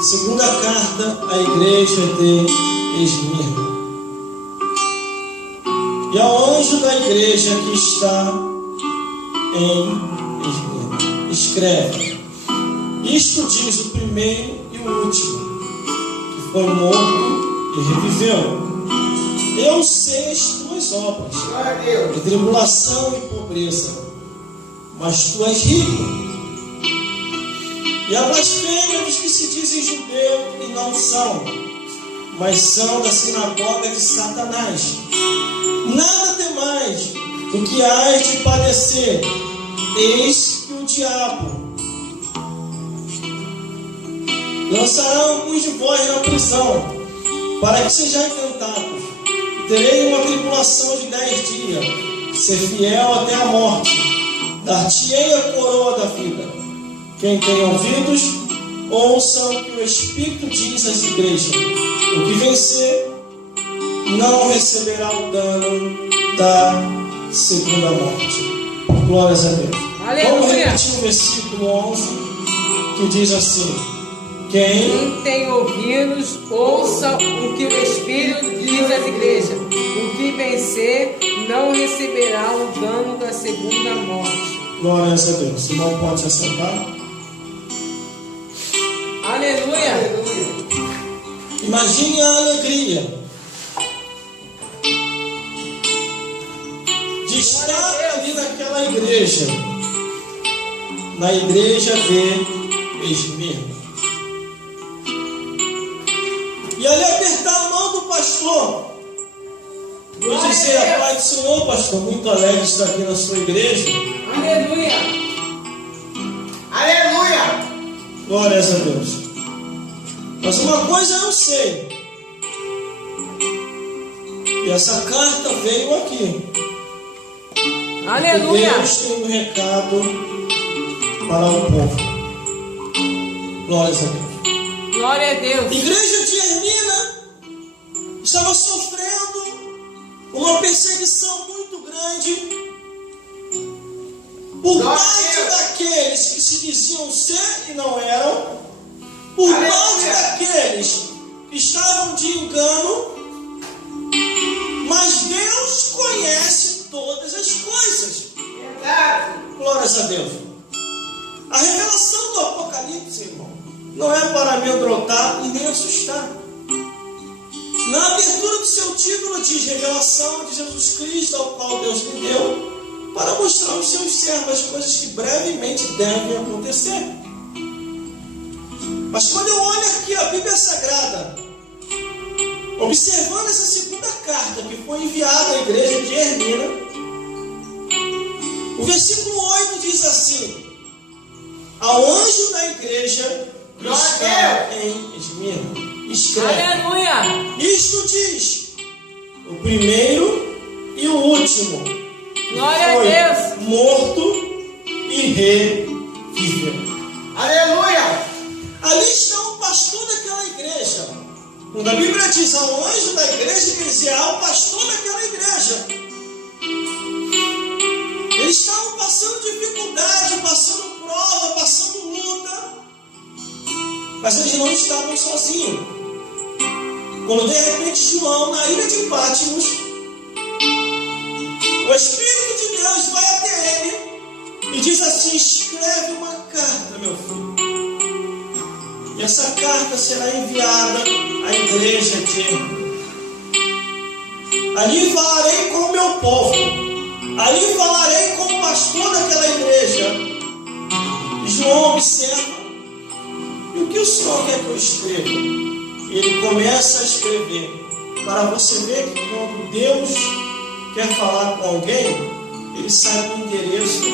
Segunda carta à igreja de Esmirna. E ao anjo da igreja que está em Esmirna, escreve: isto diz o primeiro e o último, que foi morto e reviveu. Eu sei as tuas obras, de tribulação e pobreza, mas tu és rico. E a blasfêmia dos que se dizem judeu e não são, mas são da sinagoga de Satanás. Nada temais do que hás de padecer. Eis que o diabo lançará alguns de vós na prisão, para que sejais tentados. Terei uma tribulação de 10 dias. Ser fiel até a morte. Dar-te-ei a coroa da vida. Quem tem ouvidos, ouça o que o Espírito diz às igrejas. O que vencer não receberá o dano da segunda morte. Glórias a Deus. Aleluia. Vamos repetir o versículo 11, que diz assim: Quem tem ouvidos, ouça o que o Espírito diz às igrejas. O que vencer não receberá o dano da segunda morte. Glórias a Deus. Irmão, pode se assentar. Aleluia. Imagine a alegria de estar ali naquela igreja, na igreja de Esmirna, e ali apertar a mão do pastor e dizer: a paz do Senhor, pastor, muito alegre de estar aqui na sua igreja. Aleluia. Aleluia. Glórias a Deus. Mas uma coisa eu sei, e essa carta veio aqui. Aleluia. Deus tem um recado para o povo. Glórias a Deus. Glória a A Deus. igreja de Esmirna estava sofrendo uma perseguição muito grande por parte daqueles que se diziam ser e não eram, por parte daqueles que estavam de engano, mas Deus conhece todas as coisas. Verdade. Glórias a Deus. A revelação do Apocalipse, irmão, não é para amedrontar e nem assustar. Na abertura do seu título diz: revelação de Jesus Cristo, ao qual Deus lhe deu, para mostrar aos seus servos as coisas que brevemente devem acontecer. Mas quando eu olho aqui a Bíblia Sagrada, observando essa segunda carta que foi enviada à igreja de Esmirna, o versículo 8 diz assim: ao anjo da igreja que está em Esmirna, escreve: Aleluia. isto diz o primeiro e o último, Glória a foi Deus. morto e reviveu. Aleluia. Ali está o pastor daquela igreja. Quando a Bíblia diz ao anjo da igreja, quer dizer ao pastor daquela igreja. Eles estavam passando dificuldade, passando prova, passando luta, mas eles não estavam sozinhos. Quando de repente João, na ilha de Patmos, o Espírito de Deus vai até ele e diz assim: escreve uma carta, meu filho. E essa carta será enviada à igreja de Esmirna. Ali falarei com o meu povo. Ali falarei com o pastor daquela igreja. E João observa: e o que o Senhor quer que eu escreva? E ele começa a escrever, para você ver que quando Deus quer falar com alguém, ele sabe o endereço,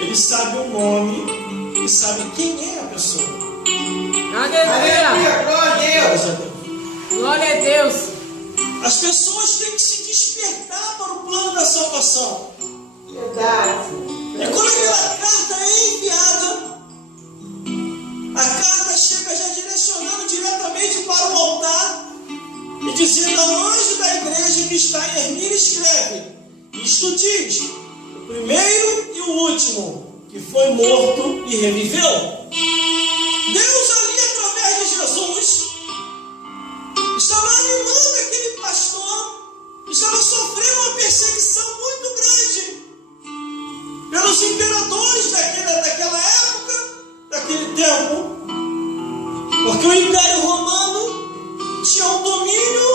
ele sabe o nome, ele sabe quem é a pessoa. Aleluia. Glória a Deus. Glórias a Deus. Glória a Deus. As pessoas têm que se despertar para o plano da salvação. Verdade. E quando aquela carta é enviada, a carta chega já direcionando diretamente para o altar e dizendo ao anjo da igreja que está em Esmirna, escreve: isto diz o primeiro e o último, que foi morto e reviveu. Deus ali, através tempo, porque o Império Romano tinha o domínio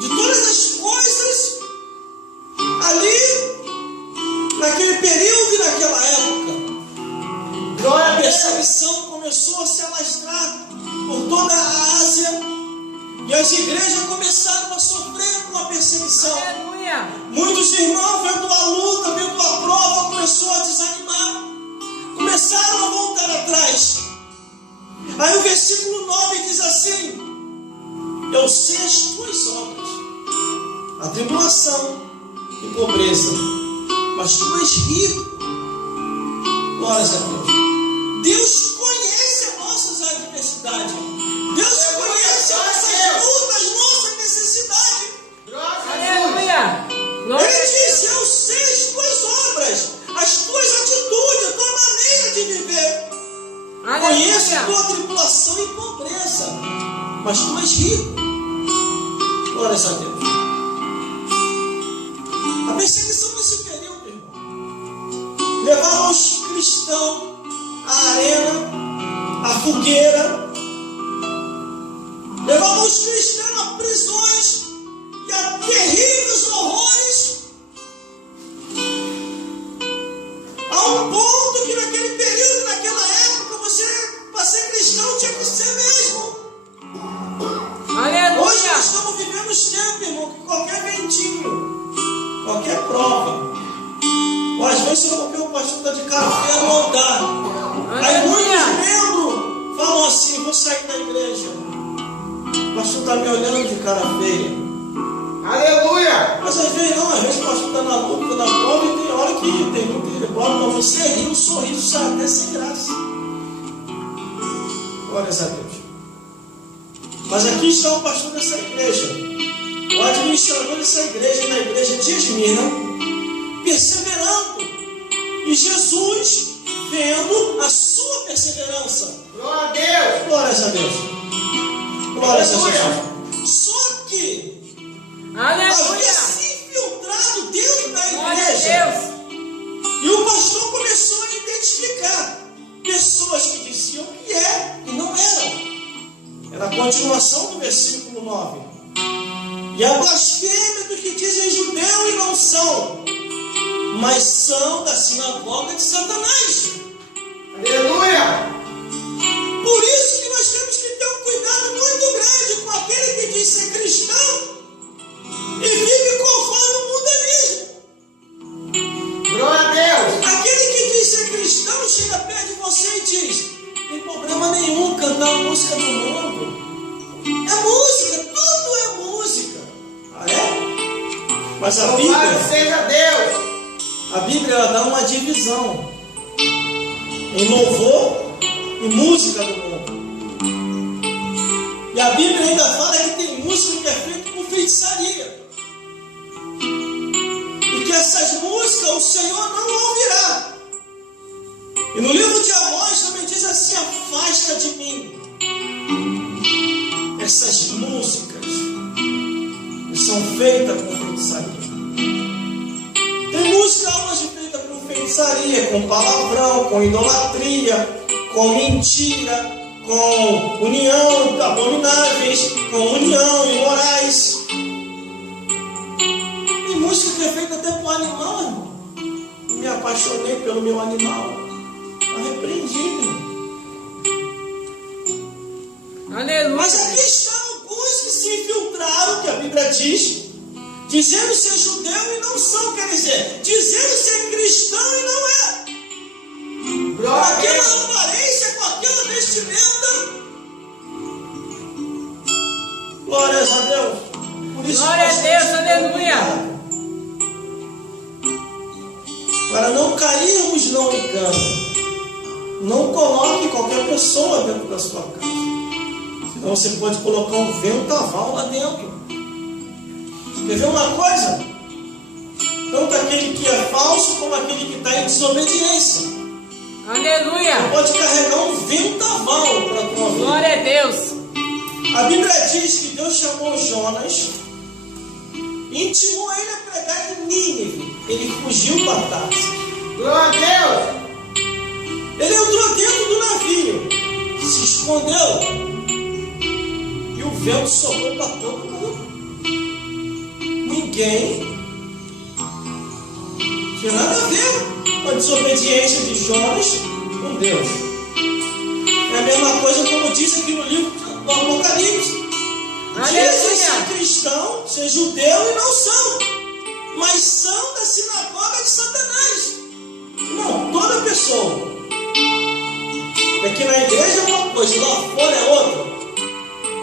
de todas as coisas ali, naquele período e naquela época. A perseguição começou a se alastrar por toda a Ásia e as igrejas começaram a sofrer com a perseguição. Aleluia. Muitos irmãos, vendo a luta, vendo a prova, começou a desanimar, começaram a voltar atrás. Aí o versículo 9 diz assim: eu sei as tuas obras, a tribulação e pobreza, mas tu és rico. Glórias a Deus. Deus conhece as nossas adversidades. Deus conhece as nossas lutas, as nossas necessidades. Aleluia. Ele diz: eu sei as tuas obras, as tuas atitudes, a tua maneira de viver. Conheço a tua tribulação e pobreza, mas tu és rico. Glórias a Deus. A perseguição nesse período, irmão, levava os cristãos à arena, à fogueira, levava os cristãos a prisões e a terríveis horrores, a um ponto que naquele período, naquela época, você, para ser cristão, tinha que ser mesmo. Aleluia. Hoje nós estamos vivendo os tempos, irmão, que qualquer ventinho, qualquer prova, ou às vezes o pastor está de cara feia no altar. Aí muitos membros falam assim: vou sair da igreja, o pastor está me olhando de cara feia. Aleluia. Mas às vezes não, às vezes o pastor está na luta, na prova, e tem hora que tem muito prova para você rir, o sorriso sai até sem graça. Glórias a Deus. Mas aqui está o pastor dessa igreja, o administrador dessa igreja, da igreja de Esmirna, perseverando. E Jesus, vendo a sua perseverança. Glória a Deus. Glórias a Deus. Glórias a Jesus. Só que havia se infiltrado dentro da igreja. E o pastor começou a identificar pessoas que diziam que é e não eram. Era a continuação do versículo 9. E a blasfêmia dos que dizem judeu e não são, mas são da sinagoga de Satanás. Aleluia. Por isso que nós temos que ter um cuidado muito grande com aquele que diz ser cristão e vive conforme o mundanismo. Glória a Deus. Aquele que diz ser cristão chega perto de você e diz: não tem problema nenhum cantar a música do mundo. É música, tudo é música. Ah, é? Mas a Louvado Bíblia, seja Deus. a Bíblia ela dá uma divisão em louvor e música do mundo. E a Bíblia ainda fala que tem música que é feita com feitiçaria. E que essas músicas o Senhor não ouvirá. E no livro de Amós também diz assim: afasta de mim essas músicas que são feitas com feitiçaria. Tem música hoje feita com feitiçaria, com palavrão, com idolatria, com mentira, com união abomináveis, com união imorais. Tem música que é feita até com animal, irmão. Eu me apaixonei pelo meu animal. Arrepreendido. Aleluia. Mas aqui estão alguns que se infiltraram, que a Bíblia diz, dizendo ser judeu e não são, quer dizer, dizendo ser cristão e não é. Com Glória a aquela Deus. aparência, com aquela vestimenta. Glórias a Deus. Por isso Glória a nós Deus, temos que ter aleluia. cuidado. Para não cairmos no engano. Não coloque qualquer pessoa dentro da sua casa. Senão você pode colocar um ventaval lá dentro. Quer ver uma coisa? Tanto aquele que é falso como aquele que está em desobediência. Aleluia. Pode carregar um ventaval para a tua vida. Glória a Deus. A Bíblia diz que Deus chamou Jonas, intimou ele a pregar em Nínive. Ele fugiu para Tarsis. Glória a Deus. Ele entrou dentro do navio, se escondeu, e o vento soprou para todo mundo. Ninguém tinha nada a ver com a desobediência de Jonas com Deus. É a mesma coisa como diz aqui no livro do Apocalipse. Dizem ser cristão, ser judeu e não são, mas são da sinagoga de Satanás. Não, toda pessoa. É que na igreja é uma coisa, lá fora é outra.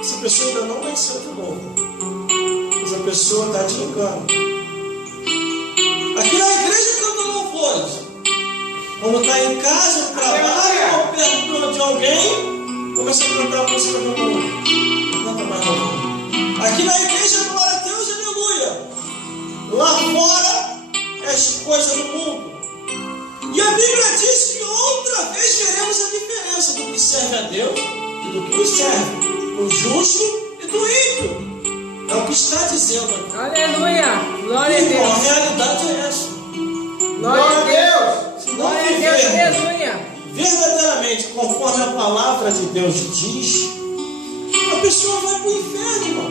Essa pessoa ainda não nasceu de novo. Essa pessoa está te engano. Aqui na igreja canta louvores. Quando está em casa, no trabalho, ou perto de alguém, começa a cantar a música do mundo. Não canta mais não. Aqui na igreja, glória a Deus, aleluia. Lá fora é as coisas do mundo. E a Bíblia diz que outra vez veremos a diferença do que serve a Deus e do que nos serve, do justo e do ímpio. É o que está dizendo aqui. Aleluia! Glória a Deus! A realidade é essa. Glória a Deus! Se não Glória a Deus! Aleluia! Verdadeiramente, conforme a palavra de Deus diz, a pessoa vai para o inferno, irmão.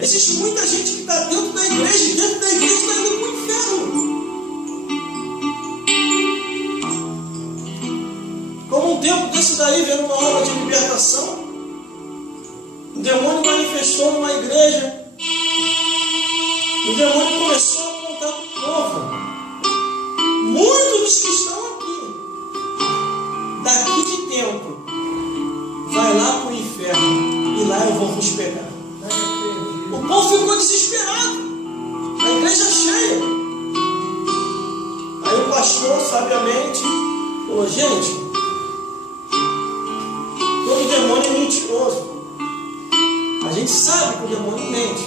Existe muita gente que está dentro da igreja e dentro da igreja está indo para o inferno. Como um tempo desse daí, vendo uma obra de libertação, o demônio manifestou numa igreja. O demônio começou a apontar para o povo. Muitos dos que estão aqui, daqui de tempo, vai lá para o inferno e lá eu vou vos pegar. O povo ficou desesperado. A igreja cheia. Aí o pastor, sabiamente, falou: gente, todo demônio é mentiroso. A gente sabe que o demônio mente.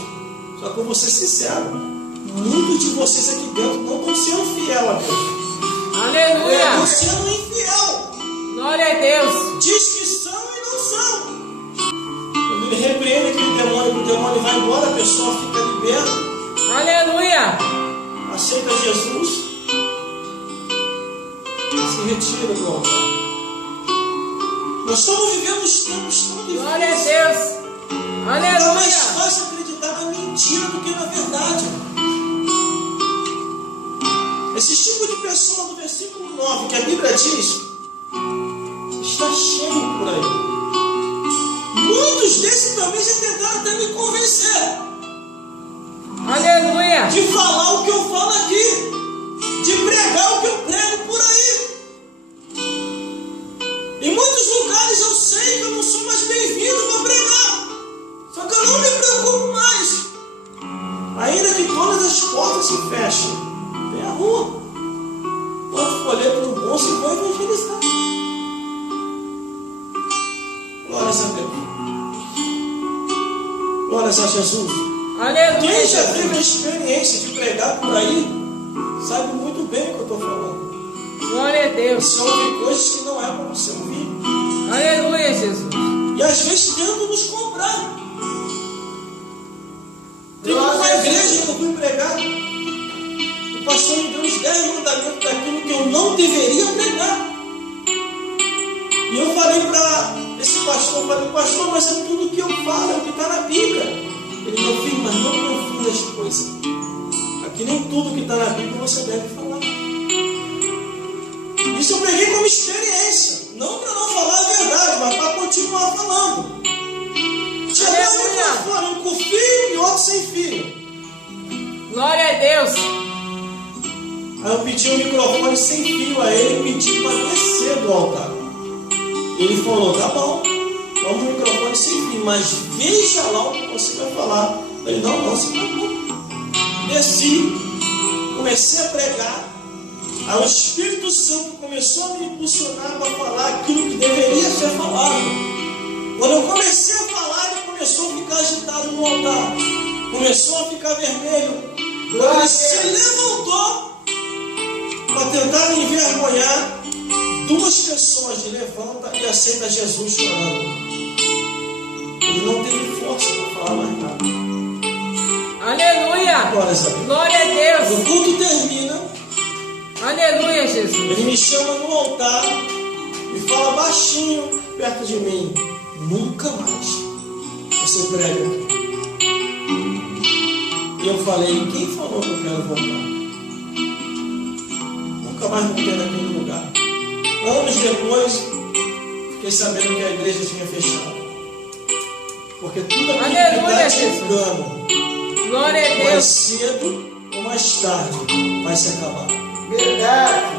Só que eu vou ser sincero, muitos de vocês aqui dentro não estão sendo fiel a Deus. Aleluia! Estão sendo infiel. Glória a Deus! Diz que são e não são. Quando ele repreende aquele demônio, o demônio vai embora, a pessoa fica liberta. Aleluia! Aceita Jesus e se retira do altar. Nós estamos vivendo os tempos tão difíceis. Glória a Deus! É mais Aleluia! fácil acreditar na mentira do que na verdade. Esse tipo de pessoa do versículo 9 que a Bíblia diz está cheio por aí. Muitos desses também já tentaram até me convencer Aleluia! de falar o que eu falo aqui, de pregar o que eu prego por aí. Em muitos lugares eu sei que eu não sou mais bem-vindo para pregar, só que eu não me preocupo mais. Ainda que todas as portas se fechem, tem a rua. Quando escolher para o bom, se for evangelizar. Glórias a Deus. Glórias a Jesus. Aleluia! Quem já teve a experiência de pregar por aí, sabe muito bem o que eu estou falando. Glória a Deus! Você ouve coisas que não é para você ouvir. Aleluia, Jesus! E às vezes tentam nos comprar. Tem uma igreja que eu fui pregar. O pastor me deu os 10 mandamentos daquilo que eu não deveria pregar. E eu falei para esse pastor, pastor, mas é tudo que eu falo, é o que está na Bíblia. Ele, meu filho, mas não confie nas coisas. Aqui nem tudo que está na Bíblia você deve falar. Isso eu peguei como experiência. Não para não falar a verdade, mas para continuar falando. Tinha dois microfones, um com fio e outro sem fio. Glória a Deus! Aí eu pedi um microfone sem fio a ele e pedi para descer do altar. Ele falou, tá bom, vamos um microfone sem fio, mas veja lá o que você vai falar. Eu falei, não, você tá bom. Desci, comecei a pregar. Aí o Espírito Santo começou a me impulsionar para falar aquilo que deveria ser falado. Quando eu comecei a falar, ele começou a ficar agitado no altar. Começou a ficar vermelho. Ele se levantou para tentar me envergonhar. Duas pessoas de levanta e aceita Jesus chorando. Ele não teve força para falar mais nada. Aleluia! Glória a Deus! O culto termina. Aleluia, Jesus! Ele me chama no altar e fala baixinho perto de mim: nunca mais você prega aqui. E eu falei: quem falou que eu quero voltar? Nunca mais voltei naquele lugar. Anos depois, fiquei sabendo que a igreja tinha fechado. Porque tudo aquilo que está te engano, Glória a mais Deus. cedo ou mais tarde vai se acabar. Verdade.